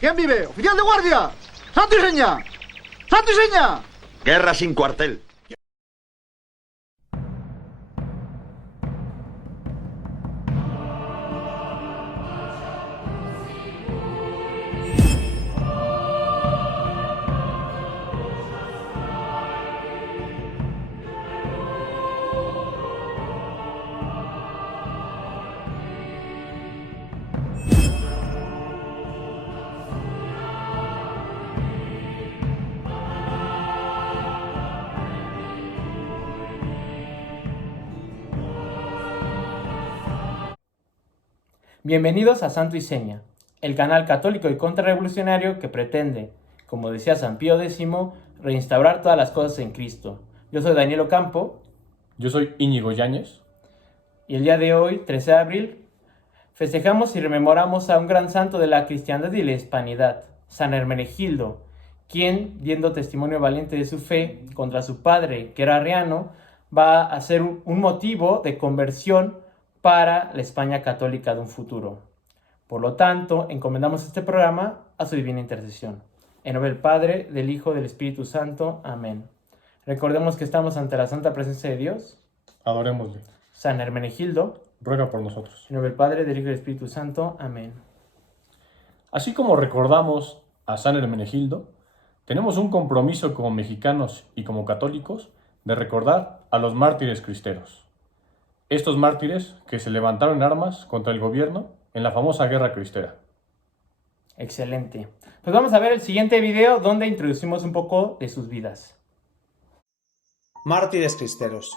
¿Quién vive? ¡Oficial de guardia! ¡Santo y seña! ¡Santo y seña! Guerra sin cuartel. Bienvenidos a Santo y Seña, el canal católico y contrarrevolucionario que pretende, como decía San Pío X, reinstaurar todas las cosas en Cristo. Yo soy Daniel Ocampo. Yo soy Íñigo Yáñez. Y el día de hoy, 13 de abril, festejamos y rememoramos a un gran santo de la cristiandad y la hispanidad, San Hermenegildo, quien, dando testimonio valiente de su fe contra su padre, que era arriano, va a ser un motivo de conversión para la España católica de un futuro. Por lo tanto, encomendamos este programa a su divina intercesión. En nombre del Padre, del Hijo, del Espíritu Santo. Amén. Recordemos que estamos ante la santa presencia de Dios. Adorémosle. San Hermenegildo, ruega por nosotros. En nombre del Padre, del Hijo y del Espíritu Santo. Amén. Así como recordamos a San Hermenegildo, tenemos un compromiso como mexicanos y como católicos de recordar a los mártires cristeros. Estos mártires que se levantaron en armas contra el gobierno en la famosa Guerra Cristera. Excelente. Pues vamos a ver el siguiente video donde introducimos un poco de sus vidas. Mártires cristeros.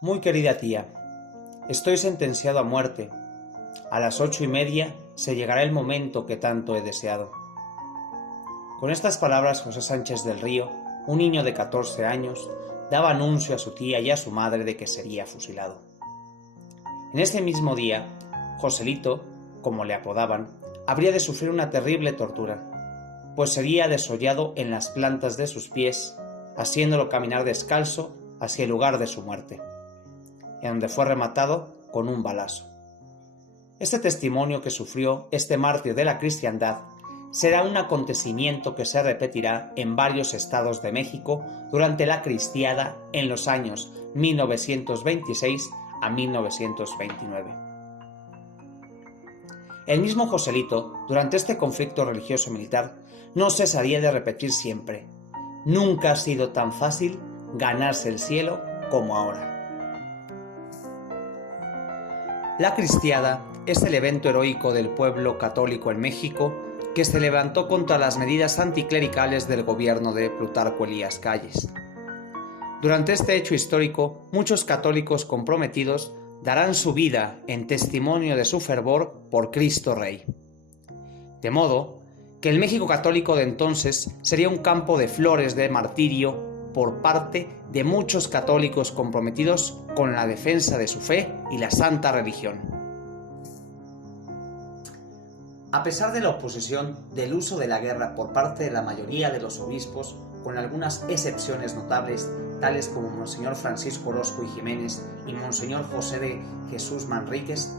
Muy querida tía, estoy sentenciado a muerte. A las 8:30 se llegará el momento que tanto he deseado. Con estas palabras, José Sánchez del Río, un niño de 14 años, daba anuncio a su tía y a su madre de que sería fusilado. En ese mismo día, Joselito, como le apodaban, habría de sufrir una terrible tortura, pues sería desollado en las plantas de sus pies, haciéndolo caminar descalzo hacia el lugar de su muerte, en donde fue rematado con un balazo. Este testimonio que sufrió este mártir de la cristiandad será un acontecimiento que se repetirá en varios estados de México durante la cristiada en los años 1926 a 1929. El mismo Joselito, durante este conflicto religioso-militar, no cesaría de repetir siempre: nunca ha sido tan fácil ganarse el cielo como ahora. La cristiada es el evento heroico del pueblo católico en México que se levantó contra las medidas anticlericales del gobierno de Plutarco Elías Calles. Durante este hecho histórico, muchos católicos comprometidos darán su vida en testimonio de su fervor por Cristo Rey. De modo que el México católico de entonces sería un campo de flores de martirio por parte de muchos católicos comprometidos con la defensa de su fe y la santa religión. A pesar de la oposición del uso de la guerra por parte de la mayoría de los obispos, con algunas excepciones notables, tales como Monseñor Francisco Orozco y Jiménez y Monseñor José de Jesús Manríquez,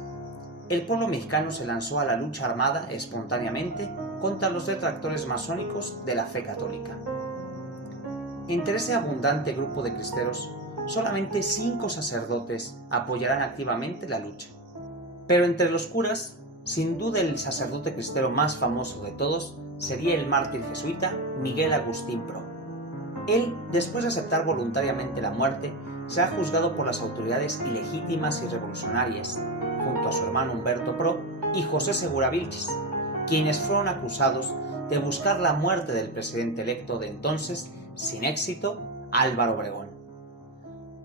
el pueblo mexicano se lanzó a la lucha armada espontáneamente contra los detractores masónicos de la fe católica. Entre ese abundante grupo de cristeros, solamente 5 sacerdotes apoyarán activamente la lucha. Pero entre los curas, sin duda el sacerdote cristero más famoso de todos sería el mártir jesuita Miguel Agustín Pro. Él, después de aceptar voluntariamente la muerte, será juzgado por las autoridades ilegítimas y revolucionarias, junto a su hermano Humberto Pro y José Segura Vilches, quienes fueron acusados de buscar la muerte del presidente electo de entonces, sin éxito, Álvaro Obregón.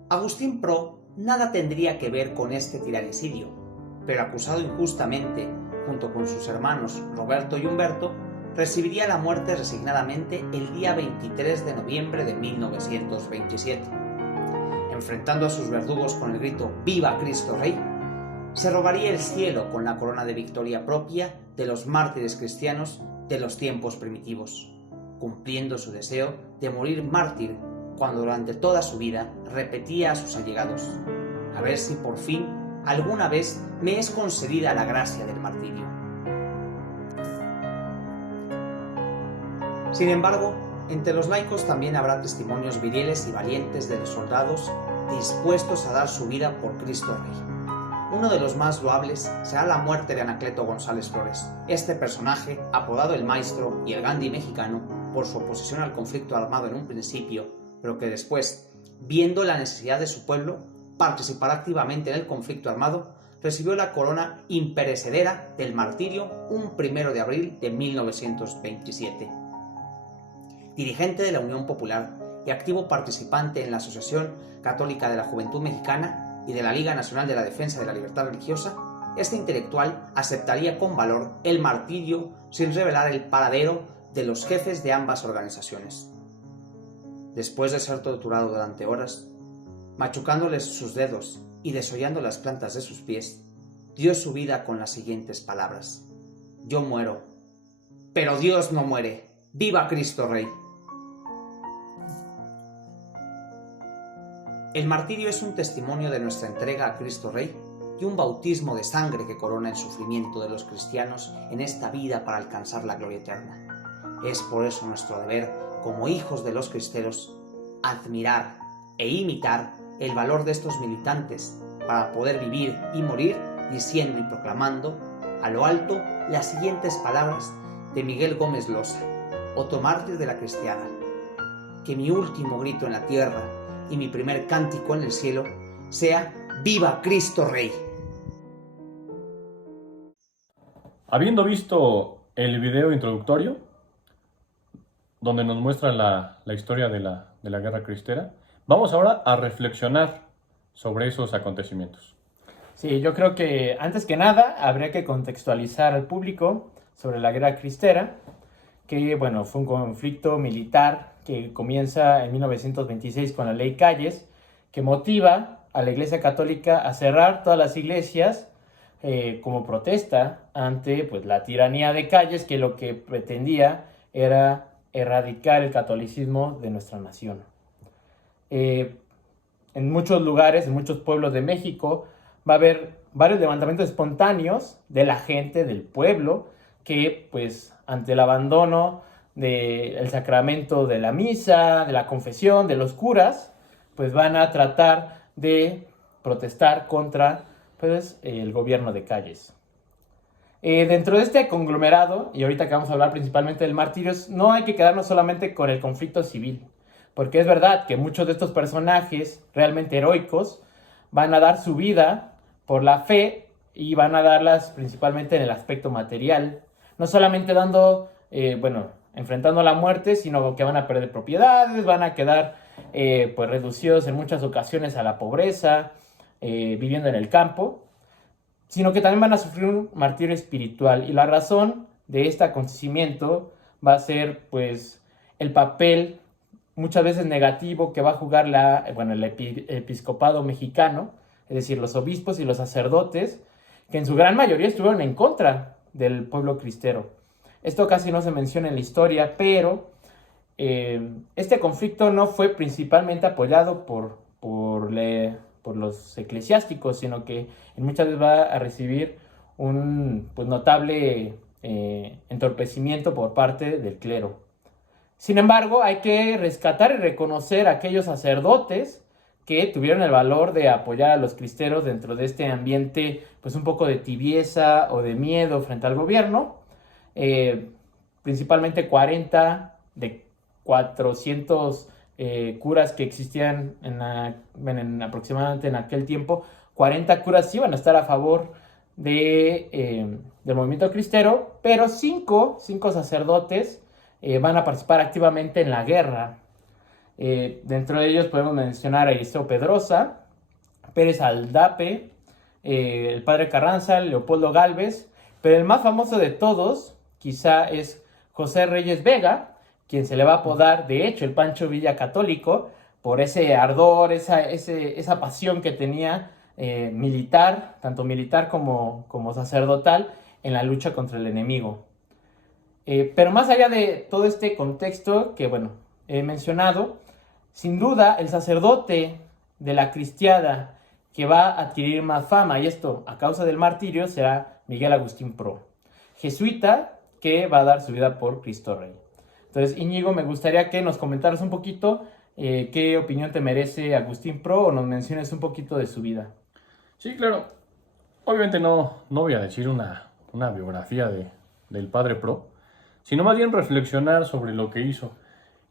Agustín Pro nada tendría que ver con este tiranicidio, pero acusado injustamente, junto con sus hermanos Roberto y Humberto, recibiría la muerte resignadamente el día 23 de noviembre de 1927. Enfrentando a sus verdugos con el grito «¡Viva Cristo Rey!», se robaría el cielo con la corona de victoria propia de los mártires cristianos de los tiempos primitivos, cumpliendo su deseo de morir mártir cuando durante toda su vida repetía a sus allegados: «A ver si por fin alguna vez me es concedida la gracia del martirio». Sin embargo, entre los laicos también habrá testimonios viriles y valientes de los soldados dispuestos a dar su vida por Cristo Rey. Uno de los más loables será la muerte de Anacleto González Flores. Este personaje, apodado el Maestro y el Gandhi mexicano por su oposición al conflicto armado en un principio, pero que después, viendo la necesidad de su pueblo, participar activamente en el conflicto armado, recibió la corona imperecedera del martirio un 1 de abril de 1927. Dirigente de la Unión Popular y activo participante en la Asociación Católica de la Juventud Mexicana y de la Liga Nacional de la Defensa de la Libertad Religiosa, este intelectual aceptaría con valor el martirio sin revelar el paradero de los jefes de ambas organizaciones. Después de ser torturado durante horas, machucándoles sus dedos y desollando las plantas de sus pies, dio su vida con las siguientes palabras: yo muero, pero Dios no muere. ¡Viva Cristo Rey! El martirio es un testimonio de nuestra entrega a Cristo Rey y un bautismo de sangre que corona el sufrimiento de los cristianos en esta vida para alcanzar la gloria eterna. Es por eso nuestro deber, como hijos de los cristeros, admirar e imitar el valor de estos militantes para poder vivir y morir diciendo y proclamando a lo alto las siguientes palabras de Miguel Gómez Loza, otro mártir de la cristiada: que mi último grito en la tierra y mi primer cántico en el cielo sea ¡Viva Cristo Rey! Habiendo visto el video introductorio, donde nos muestra la historia de la Guerra Cristera, vamos ahora a reflexionar sobre esos acontecimientos. Sí, yo creo que antes que nada habría que contextualizar al público sobre la Guerra Cristera, que bueno, fue un conflicto militar que comienza en 1926 con la Ley Calles, que motiva a la Iglesia Católica a cerrar todas las iglesias como protesta ante pues, la tiranía de Calles, que lo que pretendía era erradicar el catolicismo de nuestra nación. En muchos lugares, en muchos pueblos de México, va a haber varios levantamientos espontáneos de la gente, del pueblo, que pues ante el abandono del sacramento de la misa, de la confesión, de los curas, pues van a tratar de protestar contra pues, el gobierno de Calles. Dentro de este conglomerado, y ahorita que vamos a hablar principalmente del martirio, no hay que quedarnos solamente con el conflicto civil, porque es verdad que muchos de estos personajes realmente heroicos van a dar su vida por la fe y van a darlas principalmente en el aspecto material, no solamente enfrentando la muerte, sino que van a perder propiedades, van a quedar pues reducidos en muchas ocasiones a la pobreza, viviendo en el campo, sino que también van a sufrir un martirio espiritual. Y la razón de este acontecimiento va a ser pues el papel muchas veces negativo que va a jugar el episcopado mexicano, es decir, los obispos y los sacerdotes, que en su gran mayoría estuvieron en contra del pueblo cristero. Esto casi no se menciona en la historia, pero este conflicto no fue principalmente apoyado por los eclesiásticos, sino que en muchas veces va a recibir un notable entorpecimiento por parte del clero. Sin embargo, hay que rescatar y reconocer a aquellos sacerdotes que tuvieron el valor de apoyar a los cristeros dentro de este ambiente pues un poco de tibieza o de miedo frente al gobierno. Principalmente 40 de 400 curas que existían aproximadamente en aquel tiempo, 40 curas iban a estar a favor del movimiento cristero, pero 5 sacerdotes van a participar activamente en la guerra. Dentro de ellos podemos mencionar a Eliseo Pedrosa, Pérez Aldape, el padre Carranza, Leopoldo Gálvez, pero el más famoso de todos quizá es José Reyes Vega, quien se le va a apodar, de hecho, el Pancho Villa católico, por ese ardor, esa pasión que tenía militar, tanto militar como sacerdotal, en la lucha contra el enemigo. Pero más allá de todo este contexto que, he mencionado, sin duda, el sacerdote de la cristiada que va a adquirir más fama, y esto a causa del martirio, será Miguel Agustín Pro, jesuita que va a dar su vida por Cristo Rey. Entonces, Íñigo, me gustaría que nos comentaras un poquito qué opinión te merece Agustín Pro o nos menciones un poquito de su vida. Sí, claro. Obviamente no voy a decir una biografía del Padre Pro, sino más bien reflexionar sobre lo que hizo.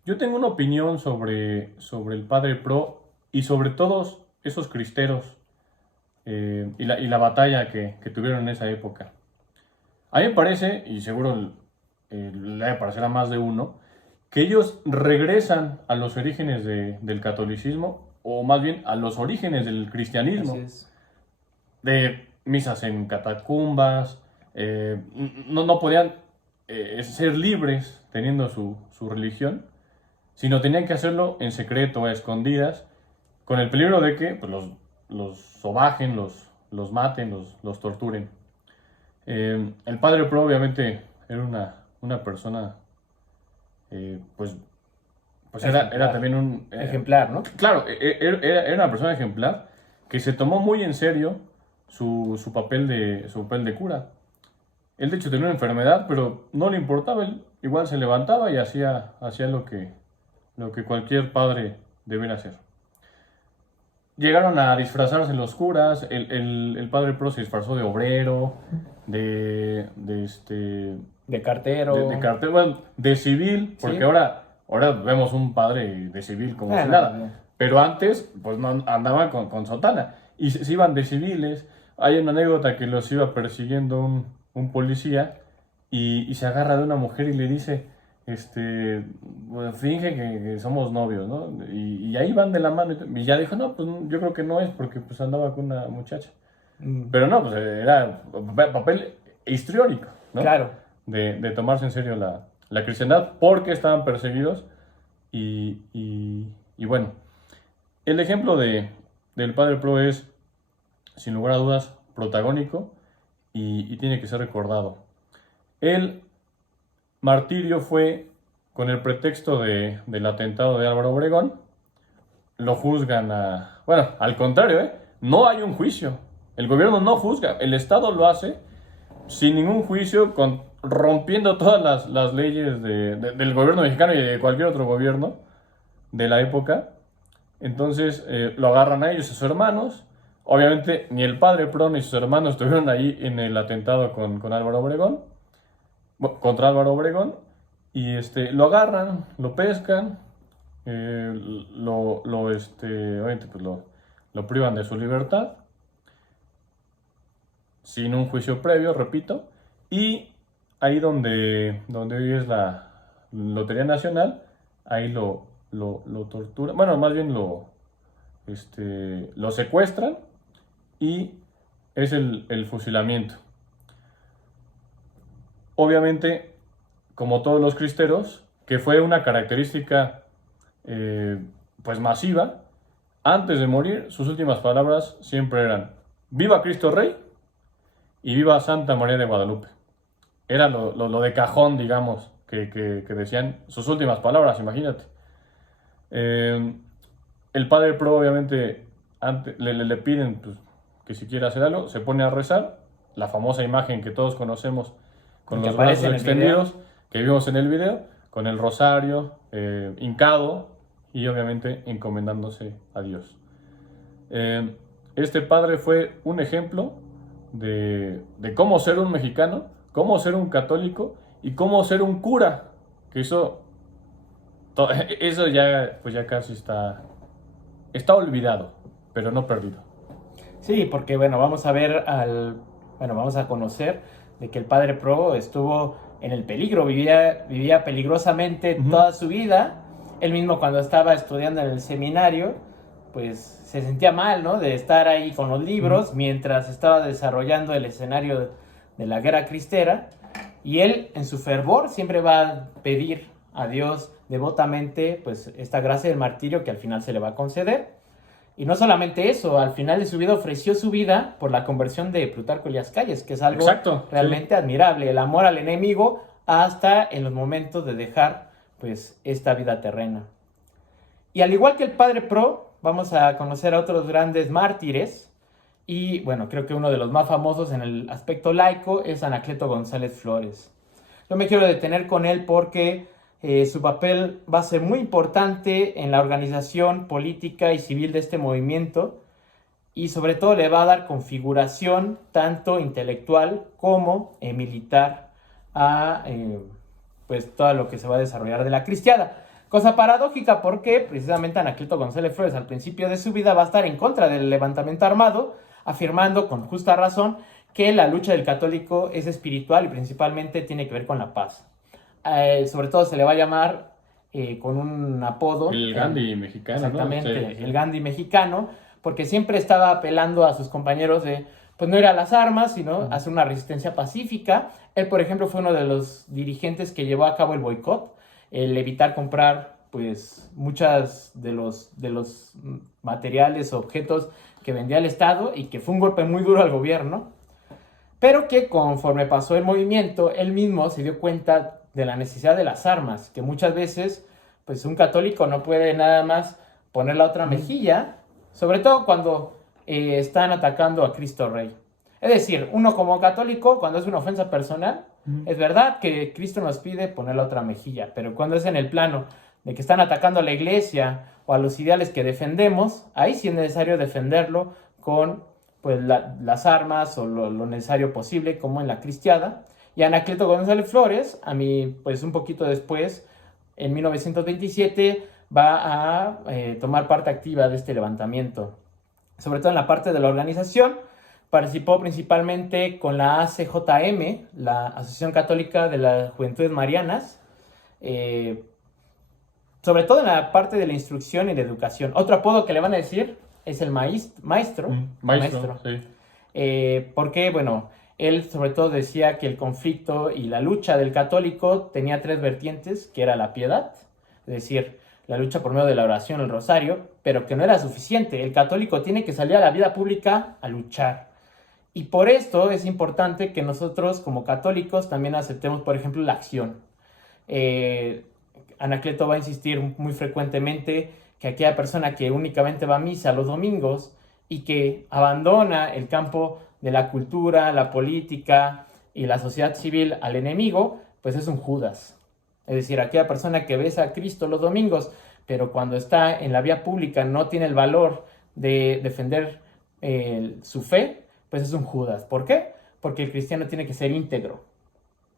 Yo tengo una opinión sobre el Padre Pro y sobre todos esos cristeros y la batalla que tuvieron en esa época. A mí me parece, y seguro le va a parecer a más de uno, que ellos regresan a los orígenes del catolicismo, o más bien a los orígenes del cristianismo, Así es. de misas en catacumbas, no podían ser libres teniendo su religión, sino tenían que hacerlo en secreto, a escondidas, con el peligro de que pues, los sobajen, los maten, los torturen. El Padre Pro obviamente era una persona, pues era también un... Ejemplar, ¿no? Claro, era una persona ejemplar que se tomó muy en serio su papel de cura. Él de hecho tenía una enfermedad, pero no le importaba, él igual se levantaba y hacía lo que cualquier padre debería hacer. Llegaron a disfrazarse los curas, el Padre Pro se disfrazó de obrero, de cartero. de cartel, bueno, de civil, porque Sí. ahora vemos un padre de civil como si Bueno, nada. bien. Pero antes, pues no andaban con sotana. Y se iban de civiles. Hay una anécdota que los iba persiguiendo un policía y se agarra de una mujer y le dice, bueno, finge que somos novios, ¿no? Y ahí van de la mano. Y ya dijo, no, pues yo creo que no es porque pues andaba con una muchacha. Pero no, pues era papel histriónico, ¿no? Claro. De tomarse en serio la cristiandad porque estaban perseguidos y bueno, el ejemplo del Padre Pro es, sin lugar a dudas, protagónico y tiene que ser recordado. El martirio fue con el pretexto del atentado de Álvaro Obregón, lo juzgan bueno, al contrario, no hay un juicio, el gobierno no juzga, el Estado lo hace sin ningún juicio, rompiendo todas las leyes del gobierno mexicano y de cualquier otro gobierno de la época. Entonces lo agarran a ellos, a sus hermanos. Obviamente ni el Padre Pro ni sus hermanos estuvieron ahí en el atentado con Álvaro Obregón, contra Álvaro Obregón, y lo agarran, lo pescan, obviamente pues lo privan de su libertad, sin un juicio previo, repito, y ahí donde hoy es la Lotería Nacional, ahí lo torturan, bueno, más bien lo secuestran y es el fusilamiento. Obviamente, como todos los cristeros, que fue una característica pues masiva, antes de morir, sus últimas palabras siempre eran ¡Viva Cristo Rey! Y viva Santa María de Guadalupe. Era lo de cajón, digamos, que decían sus últimas palabras, imagínate. El Padre Pro, obviamente, le piden pues, que si quiere hacer algo, se pone a rezar. La famosa imagen que todos conocemos con los brazos extendidos, que vimos en el video, con el rosario, hincado y obviamente encomendándose a Dios. Este padre fue un ejemplo de cómo ser un mexicano, cómo ser un católico y cómo ser un cura, que eso ya, pues ya casi está olvidado, pero no perdido. Sí, porque bueno, vamos a conocer de que el Padre Pro estuvo en el peligro, vivía peligrosamente toda su vida. Él mismo cuando estaba estudiando en el seminario, pues se sentía mal, ¿no? De estar ahí con los libros mientras estaba desarrollando el escenario de la guerra cristera. Y él, en su fervor, siempre va a pedir a Dios devotamente, pues, esta gracia del martirio que al final se le va a conceder. Y no solamente eso, al final de su vida ofreció su vida por la conversión de Plutarco Elías Calles, que es algo realmente admirable. El amor al enemigo hasta en los momentos de dejar, pues, esta vida terrena. Y al igual que el Padre Pro, vamos a conocer a otros grandes mártires. Y bueno, creo que uno de los más famosos en el aspecto laico es Anacleto González Flores. Yo me quiero detener con él porque Su papel va a ser muy importante en la organización política y civil de este movimiento y sobre todo le va a dar configuración tanto intelectual como militar a pues todo lo que se va a desarrollar de la cristiada. Cosa paradójica porque precisamente Anacleto González Flores al principio de su vida va a estar en contra del levantamiento armado, afirmando con justa razón que la lucha del católico es espiritual y principalmente tiene que ver con la paz. Sobre todo se le va a llamar con un apodo. El Gandhi mexicano, Exactamente, ¿no? Sí. el Gandhi mexicano, porque siempre estaba apelando a sus compañeros de, pues no ir a las armas, sino hacer una resistencia pacífica. Él, por ejemplo, fue uno de los dirigentes que llevó a cabo el boicot, el evitar comprar, pues, muchas de los materiales o objetos que vendía el Estado y que fue un golpe muy duro al gobierno, pero que conforme pasó el movimiento, él mismo se dio cuenta de la necesidad de las armas, que muchas veces, pues, un católico no puede nada más poner la otra mejilla, sobre todo cuando están atacando a Cristo Rey. Es decir, uno como católico, cuando es una ofensa personal, es verdad que Cristo nos pide poner la otra mejilla, pero cuando es en el plano de que están atacando a la iglesia o a los ideales que defendemos, ahí sí es necesario defenderlo con pues, las armas o lo necesario posible, como en la cristiada. Y Anacleto González Flores, pues un poquito después, en 1927, va a tomar parte activa de este levantamiento. Sobre todo en la parte de la organización, participó principalmente con la ACJM, la Asociación Católica de las Juventudes Marianas, sobre todo en la parte de la instrucción y la educación. Otro apodo que le van a decir es el maestro. Maestro, sí. Porque, bueno, él sobre todo decía que el conflicto y la lucha del católico tenía tres vertientes, que era la piedad, es decir, la lucha por medio de la oración, el rosario, pero que no era suficiente. El católico tiene que salir a la vida pública a luchar. Y por esto es importante que nosotros como católicos también aceptemos, por ejemplo, la acción. Anacleto va a insistir muy frecuentemente que aquella persona que únicamente va a misa los domingos y que abandona el campo de la cultura, la política y la sociedad civil al enemigo, pues es un Judas. Es decir, aquella persona que besa a Cristo los domingos, pero cuando está en la vía pública no tiene el valor de defender su fe, pues es un Judas. ¿Por qué? Porque el cristiano tiene que ser íntegro.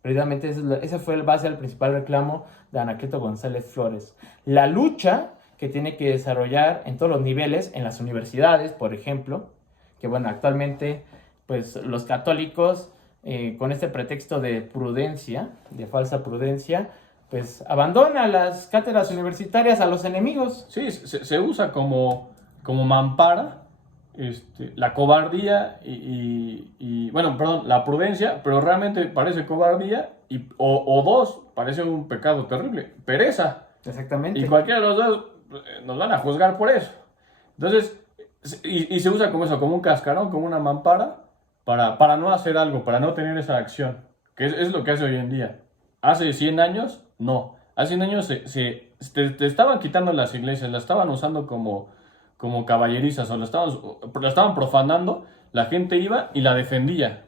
Precisamente ese fue el base del principal reclamo de Anacleto González Flores. La lucha que tiene que desarrollar en todos los niveles, en las universidades, por ejemplo, que bueno, actualmente pues los católicos con este pretexto de prudencia, de falsa prudencia, pues abandona las cátedras universitarias a los enemigos. Sí, se usa como mampara la cobardía bueno, perdón, la prudencia, pero realmente parece cobardía o dos, parece un pecado terrible, pereza. Exactamente. Y cualquiera de los dos nos van a juzgar por eso. Entonces, y se usa como eso, como un cascarón, como una mampara, para no hacer algo, para no tener esa acción, que es lo que hace hoy en día. Hace 100 años, no. Hace 100 años te estaban quitando las iglesias, las estaban usando como caballerizas, o la estaban profanando, la gente iba y la defendía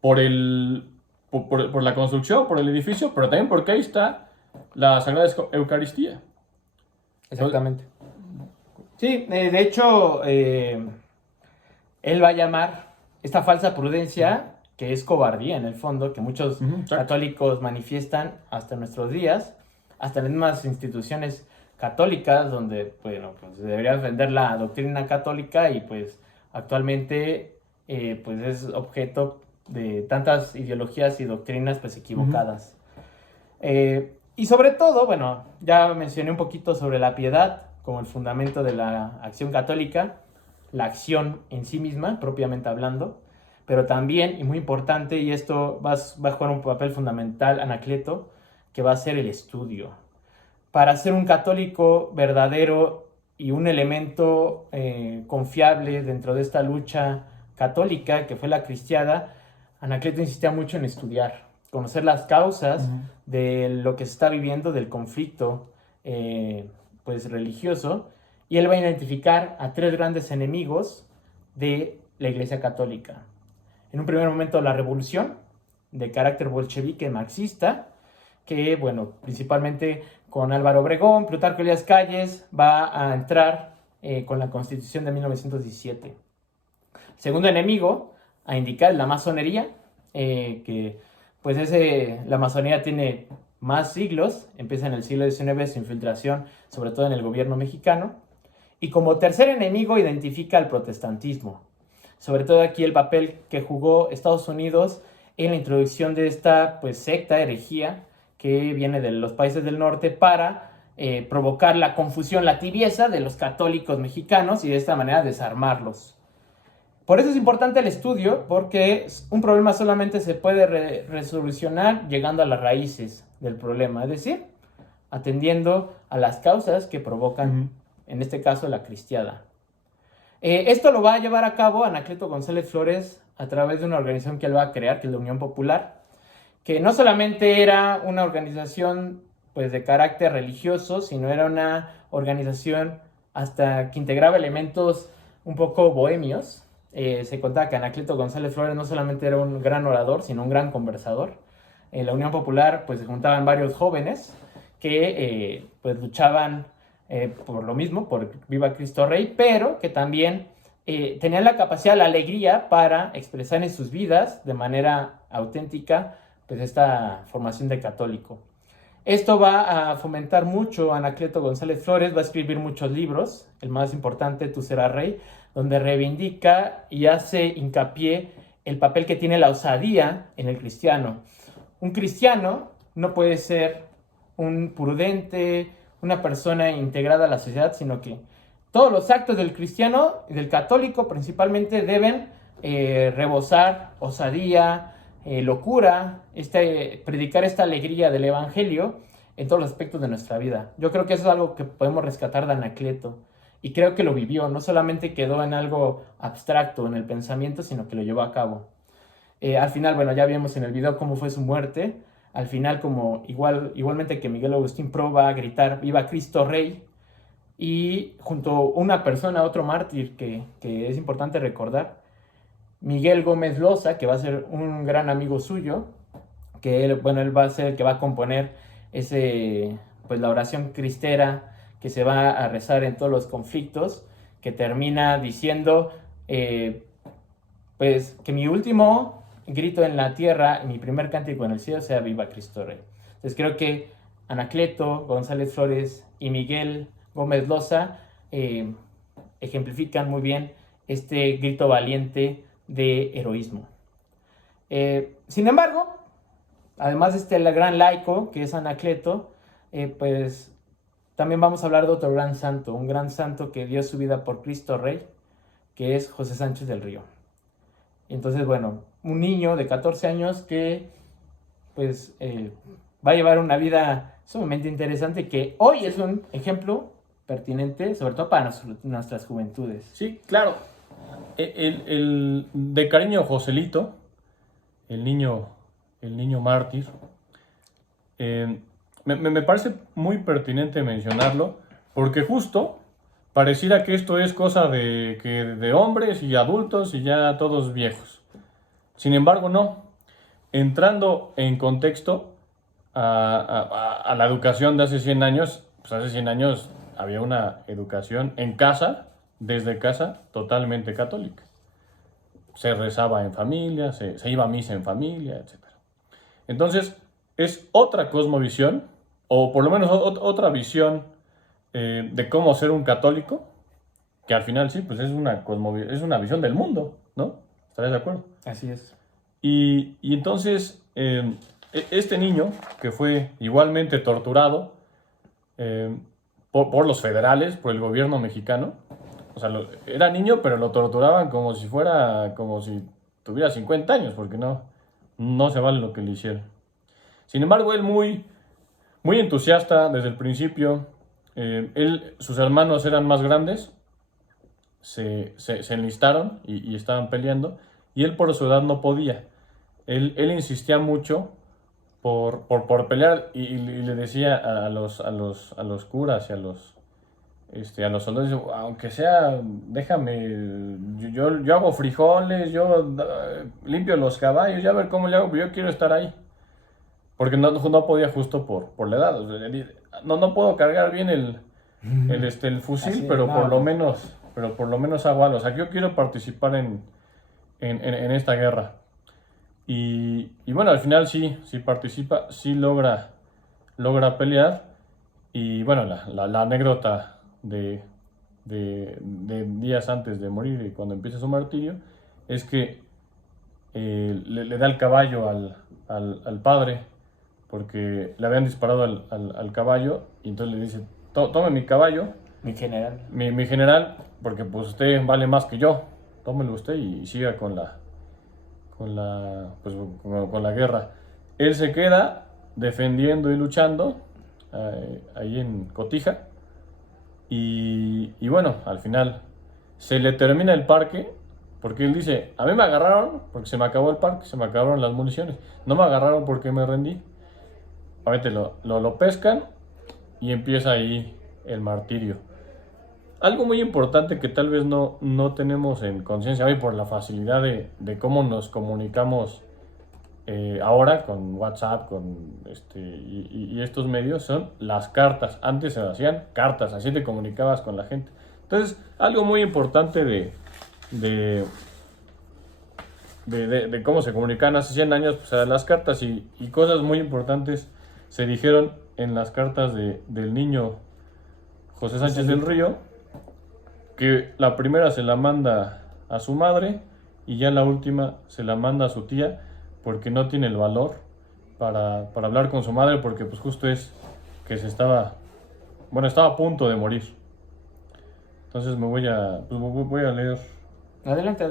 por la construcción, por el edificio, pero también porque ahí está la Sagrada Eucaristía. Exactamente. Sí, de hecho, él va a llamar esta falsa prudencia, que es cobardía en el fondo, que muchos católicos manifiestan hasta nuestros días, hasta en las mismas instituciones católicas, donde bueno, pues debería defender la doctrina católica y pues actualmente pues es objeto de tantas ideologías y doctrinas pues equivocadas. Y sobre todo, bueno, ya mencioné un poquito sobre la piedad como el fundamento de la acción católica, la acción en sí misma, propiamente hablando, pero también, y muy importante, y esto va a jugar un papel fundamental Anacleto, que va a ser el estudio. Para ser un católico verdadero y un elemento confiable dentro de esta lucha católica que fue la cristiada, Anacleto insistía mucho en estudiar, conocer las causas de lo que se está viviendo, del conflicto pues religioso, y él va a identificar a tres grandes enemigos de la Iglesia Católica. En un primer momento la revolución de carácter bolchevique marxista, que, bueno, principalmente con Álvaro Obregón, Plutarco Elías Calles, va a entrar con la Constitución de 1917. Segundo enemigo a indicar es la masonería, que pues la masonería tiene más siglos, empieza en el siglo XIX su infiltración, sobre todo en el gobierno mexicano. Y como tercer enemigo identifica al protestantismo, sobre todo aquí el papel que jugó Estados Unidos en la introducción de esta pues, secta, herejía, que viene de los países del norte para provocar la confusión, la tibieza de los católicos mexicanos y de esta manera desarmarlos. Por eso es importante el estudio, porque un problema solamente se puede resolucionar llegando a las raíces del problema, es decir, atendiendo a las causas que provocan, en este caso, la cristiada. Esto lo va a llevar a cabo Anacleto González Flores a través de una organización que él va a crear, que es la Unión Popular, que no solamente era una organización pues, de carácter religioso, sino era una organización hasta que integraba elementos un poco bohemios. Se contaba que Anacleto González Flores no solamente era un gran orador, sino un gran conversador. En la Unión Popular pues, se juntaban varios jóvenes que pues, luchaban por lo mismo, por Viva Cristo Rey, pero que también tenían la capacidad, la alegría para expresar en sus vidas de manera auténtica pues, esta formación de católico. Esto va a fomentar mucho a Anacleto González Flores, va a escribir muchos libros, el más importante, Tú serás rey, donde reivindica y hace hincapié el papel que tiene la osadía en el cristiano. Un cristiano no puede ser un prudente, una persona integrada a la sociedad, sino que todos los actos del cristiano y del católico principalmente deben rebosar osadía, locura, predicar esta alegría del evangelio en todos los aspectos de nuestra vida. Yo creo que eso es algo que podemos rescatar de Anacleto. Y creo que lo vivió, no solamente quedó en algo abstracto en el pensamiento, sino que lo llevó a cabo. Al final, bueno, ya vimos en el video cómo fue su muerte. Al final, como igualmente que Miguel Agustín Pro va a gritar ¡Viva Cristo Rey! Y junto a una persona, otro mártir que es importante recordar, Miguel Gómez Loza, que va a ser un gran amigo suyo, que él va a ser el que va a componer la oración cristera que se va a rezar en todos los conflictos, que termina diciendo pues que mi último grito en la tierra y mi primer cántico en el cielo sea Viva Cristo Rey. Entonces creo que Anacleto González Flores y Miguel Gómez Loza ejemplifican muy bien este grito valiente de heroísmo. Sin embargo, además de este gran laico que es Anacleto, pues también vamos a hablar de otro gran santo, un gran santo que dio su vida por Cristo Rey, que es José Sánchez del Río. Entonces, bueno, un niño de 14 años que pues va a llevar una vida sumamente interesante, que hoy es un ejemplo pertinente, sobre todo para nuestras juventudes. Sí, claro. El de cariño Joselito, el niño mártir, me parece muy pertinente mencionarlo, porque justo pareciera que esto es cosa de hombres y adultos y ya todos viejos. Sin embargo, no. Entrando en contexto a la educación de hace 100 años, pues hace 100 años había una educación en casa, desde casa, totalmente católica. Se rezaba en familia, se iba a misa en familia, etc. Entonces, es otra cosmovisión, o por lo menos otra visión de cómo ser un católico, que al final sí, pues es una visión del mundo, ¿no? ¿Estarías de acuerdo? Así es. Y entonces, este niño, que fue igualmente torturado por los federales, por el gobierno mexicano, o sea, era niño, pero lo torturaban como si tuviera 50 años, porque no se vale lo que le hicieron. Sin embargo, él muy entusiasta desde el principio. Sus hermanos eran más grandes, se enlistaron y estaban peleando, y él por su edad no podía. Él insistía mucho por pelear, y le decía a los curas y a los soldados, aunque sea, déjame, yo hago frijoles, yo limpio los caballos, ya a ver cómo le hago, pero yo quiero estar ahí. porque no podía justo por la edad. O sea, no puedo cargar bien el fusil, Así, pero no. por lo menos hago algo. O sea, yo quiero participar en esta guerra. Y bueno, al final sí participa, sí logra pelear. Y bueno, la anécdota de días antes de morir y cuando empieza su martirio es que le da el caballo al padre porque le habían disparado al caballo y entonces le dice, tome mi caballo, Mi general. mi general, porque pues usted vale más que yo, tómelo usted y siga con la guerra. Él se queda defendiendo y luchando ahí en Cotija y bueno, al final se le termina el parque porque él dice, a mí me agarraron porque se me acabó el parque, se me acabaron las municiones, no me agarraron porque me rendí. Obviamente lo pescan y empieza ahí el martirio. Algo muy importante que tal vez no tenemos en conciencia hoy por la facilidad de cómo nos comunicamos ahora con WhatsApp y estos medios son las cartas. Antes se hacían cartas, así te comunicabas con la gente. Entonces, algo muy importante de cómo se comunicaban hace 100 años, pues eran las cartas y cosas muy importantes se dijeron en las cartas del niño José Sánchez del Río, que la primera se la manda a su madre y ya la última se la manda a su tía porque no tiene el valor para hablar con su madre porque pues justo es que estaba a punto de morir. Entonces voy a leer. Adelante.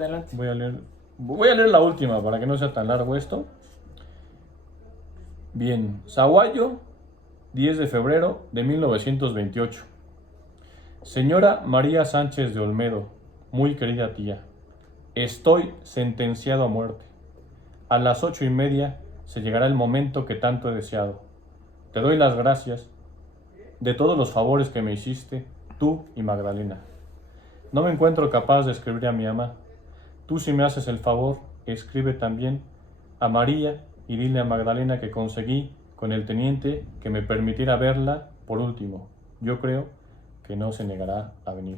Voy a leer la última para que no sea tan largo esto. Bien, Sahuayo, 10 de febrero de 1928. Señora María Sánchez de Olmedo, muy querida tía, estoy sentenciado a muerte. A las 8:30 se llegará el momento que tanto he deseado. Te doy las gracias de todos los favores que me hiciste, tú y Magdalena. No me encuentro capaz de escribir a mi ama. Tú, si me haces el favor, escribe también a María y dile a Magdalena que conseguí con el teniente que me permitiera verla por último. Yo creo que no se negará a venir.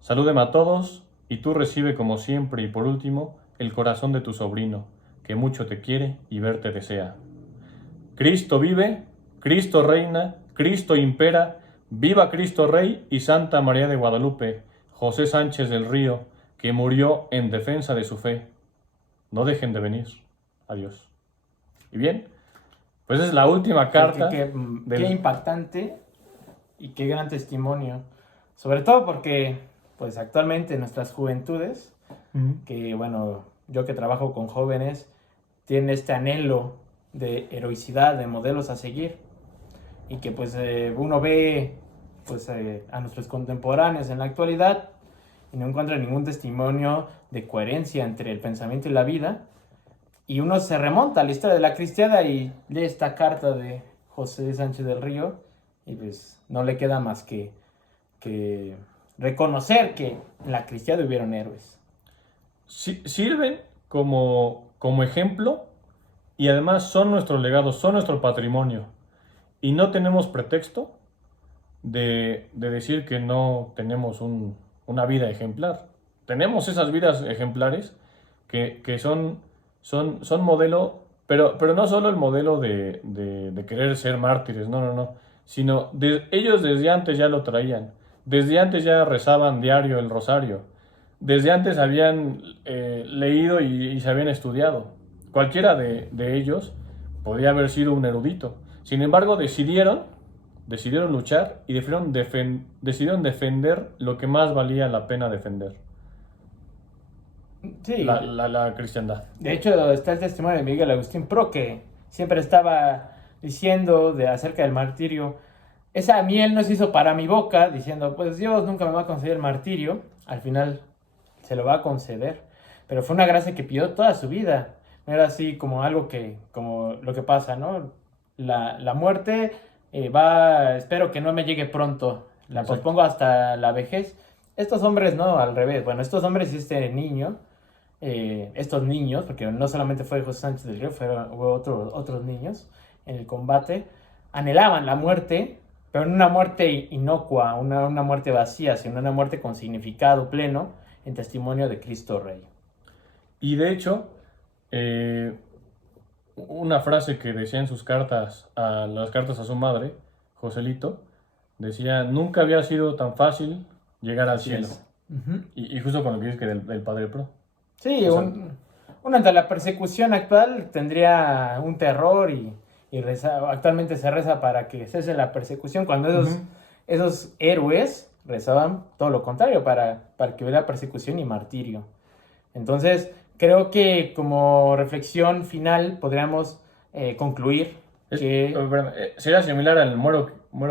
Salúdeme a todos y tú recibe como siempre y por último el corazón de tu sobrino, que mucho te quiere y verte desea. Cristo vive, Cristo reina, Cristo impera, viva Cristo Rey y Santa María de Guadalupe, José Sánchez del Río, que murió en defensa de su fe. No dejen de venir. Adiós. Y bien, pues es la última carta. Qué impactante y qué gran testimonio. Sobre todo porque, pues actualmente nuestras juventudes, que bueno, yo que trabajo con jóvenes, tienen este anhelo de heroicidad, de modelos a seguir. Y que pues uno ve pues, a nuestros contemporáneos en la actualidad y no encuentra ningún testimonio de coherencia entre el pensamiento y la vida. Y uno se remonta a la historia de la cristiada y lee esta carta de José Sánchez del Río y pues no le queda más que reconocer que en la cristiada hubieron héroes. Sirven como ejemplo y además son nuestro legado, son nuestro patrimonio. Y no tenemos pretexto de decir que no tenemos una vida ejemplar. Tenemos esas vidas ejemplares que son modelo, pero no solo el modelo de querer ser mártires, no, sino ellos desde antes ya lo traían, desde antes ya rezaban diario el rosario, desde antes habían leído y se habían estudiado. Cualquiera de ellos podía haber sido un erudito. Sin embargo, decidieron luchar y decidieron defender lo que más valía la pena defender. Sí. La cristiandad. De hecho, está el testimonio de Miguel Agustín Pro, que siempre estaba diciendo acerca del martirio, esa miel no se hizo para mi boca, diciendo, pues Dios nunca me va a conceder el martirio. Al final se lo va a conceder, pero fue una gracia que pidió toda su vida. No era así como algo como lo que pasa, ¿no? La muerte espero que no me llegue pronto, la pospongo hasta la vejez. Estos hombres no, al revés. Bueno, estos hombres y este niño estos niños, porque no solamente fue José Sánchez del Río, hubo otros niños en el combate, anhelaban la muerte, pero no una muerte inocua, una muerte vacía, sino una muerte con significado pleno en testimonio de Cristo Rey. Y de hecho, una frase que decía en sus cartas, las cartas a su madre, Joselito, decía: nunca había sido tan fácil llegar al cielo. Uh-huh. Y justo con lo que dices que del Padre Pro. Sí, O sea, uno ante la persecución actual tendría un terror y actualmente se reza para que cese la persecución, cuando esos héroes rezaban todo lo contrario, para que hubiera persecución y martirio. Entonces, creo que como reflexión final podríamos concluir que ¿sería similar al muero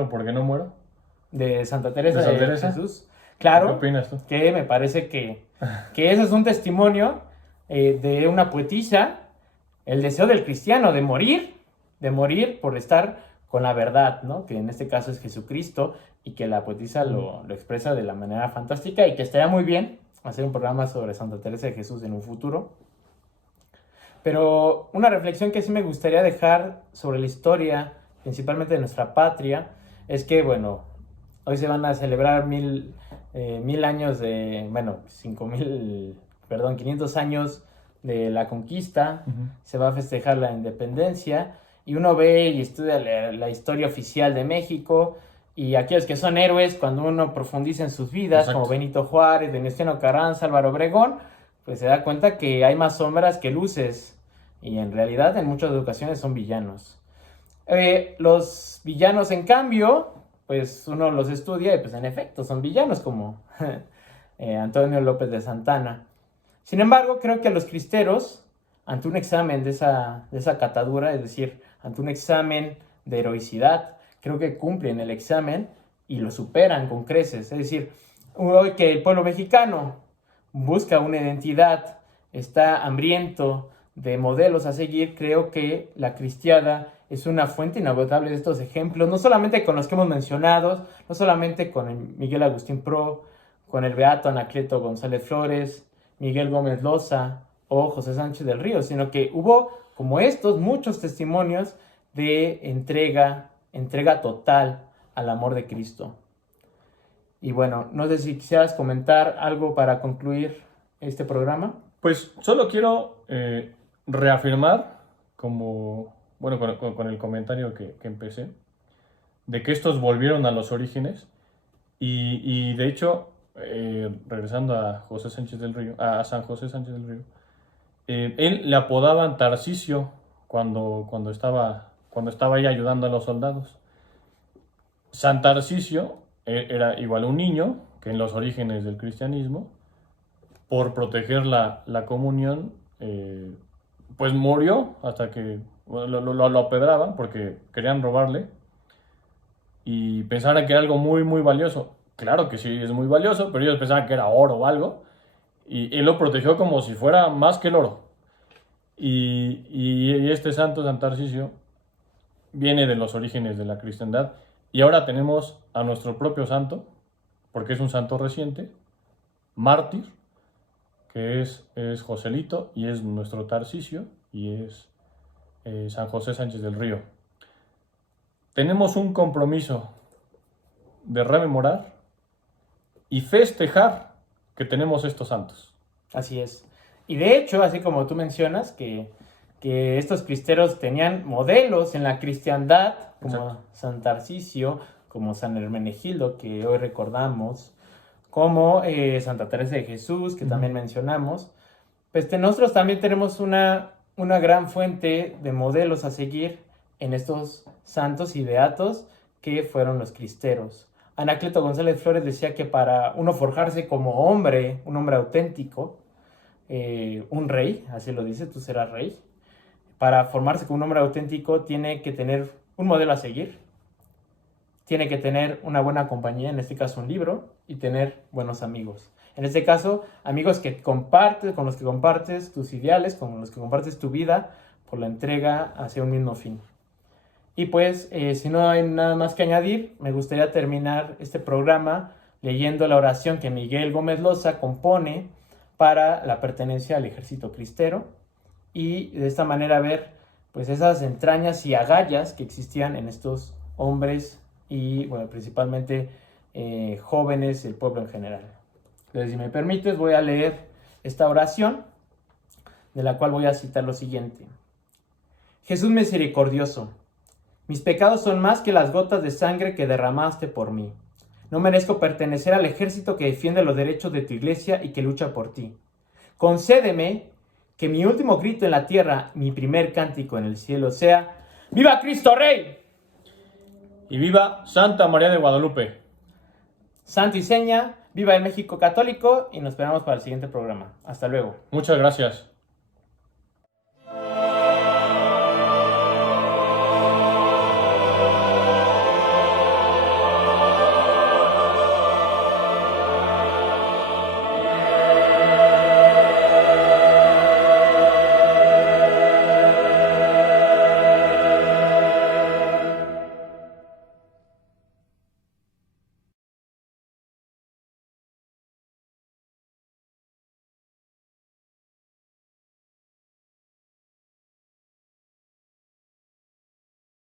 porque no muero? de Santa Teresa ¿De Santa de Teresa? Jesús, claro, ¿Qué opinas tú? que me parece que eso es un testimonio de una poetisa, el deseo del cristiano de morir por estar con la verdad, ¿no? Que en este caso es Jesucristo, y que la poetisa lo expresa de la manera fantástica, y que estaría muy bien hacer un programa sobre Santa Teresa de Jesús en un futuro. Pero una reflexión que sí me gustaría dejar sobre la historia, principalmente de nuestra patria, es que, bueno, hoy se van a celebrar 1000 años de, bueno, 500 años de la conquista, se va a festejar la independencia, y uno ve y estudia la historia oficial de México, y aquellos que son héroes, cuando uno profundiza en sus vidas, Exacto, como Benito Juárez, Venustiano Carranza, Álvaro Obregón, pues se da cuenta que hay más sombras que luces, y en realidad en muchas ocasiones son villanos. Los villanos, en cambio, pues uno los estudia y pues en efecto son villanos, como Antonio López de Santana. Sin embargo, creo que a los cristeros, ante un examen de esa catadura, es decir, ante un examen de heroicidad, creo que cumplen el examen y lo superan con creces. Es decir, hoy que el pueblo mexicano busca una identidad, está hambriento de modelos a seguir, creo que la cristiada es una fuente inagotable de estos ejemplos, no solamente con los que hemos mencionado, no solamente con el Miguel Agustín Pro, con el beato Anacleto González Flores, Miguel Gómez Loza o José Sánchez del Río, sino que hubo, como estos, muchos testimonios de entrega total al amor de Cristo. Y bueno, no sé si quisieras comentar algo para concluir este programa. Pues solo quiero reafirmar, como, bueno, con el comentario que empecé, de que estos volvieron a los orígenes, y de hecho, regresando a José Sánchez del Río, a San José Sánchez del Río, él le apodaban Tarcisio cuando estaba ahí ayudando a los soldados. San Tarcisio era igual un niño que en los orígenes del cristianismo, por proteger la comunión, pues murió hasta que lo apedraban porque querían robarle y pensaban que era algo muy, muy valioso. Claro que sí, es muy valioso, pero ellos pensaban que era oro o algo, y él lo protegió como si fuera más que el oro. Y este santo, San Tarcisio, viene de los orígenes de la cristiandad, y ahora tenemos a nuestro propio santo, porque es un santo reciente, mártir, que es Joselito, y es nuestro Tarcisio, y es San José Sánchez del Río. Tenemos un compromiso de rememorar y festejar que tenemos estos santos. Así es. Y de hecho, así como tú mencionas, que estos cristeros tenían modelos en la cristiandad, como Exacto. San Tarcisio, como San Hermenegildo, que hoy recordamos, como Santa Teresa de Jesús, que también mencionamos, pues nosotros también tenemos una gran fuente de modelos a seguir en estos santos y beatos que fueron los cristeros. Anacleto González Flores decía que para uno forjarse como hombre, un hombre auténtico, un rey, así lo dice, tú serás rey, para formarse como un hombre auténtico tiene que tener un modelo a seguir, tiene que tener una buena compañía, en este caso un libro, y tener buenos amigos. En este caso, amigos con los que compartes tus ideales, con los que compartes tu vida por la entrega hacia un mismo fin. Y pues, si no hay nada más que añadir, me gustaría terminar este programa leyendo la oración que Miguel Gómez Loza compone para la pertenencia al ejército cristero y de esta manera ver pues esas entrañas y agallas que existían en estos hombres y bueno, principalmente jóvenes, el pueblo en general. Entonces, si me permites, voy a leer esta oración, de la cual voy a citar lo siguiente. Jesús misericordioso, mis pecados son más que las gotas de sangre que derramaste por mí. No merezco pertenecer al ejército que defiende los derechos de tu iglesia y que lucha por ti. Concédeme que mi último grito en la tierra, mi primer cántico en el cielo sea ¡Viva Cristo Rey! Y viva Santa María de Guadalupe. Santo y seña, viva el México católico y nos esperamos para el siguiente programa. Hasta luego. Muchas gracias.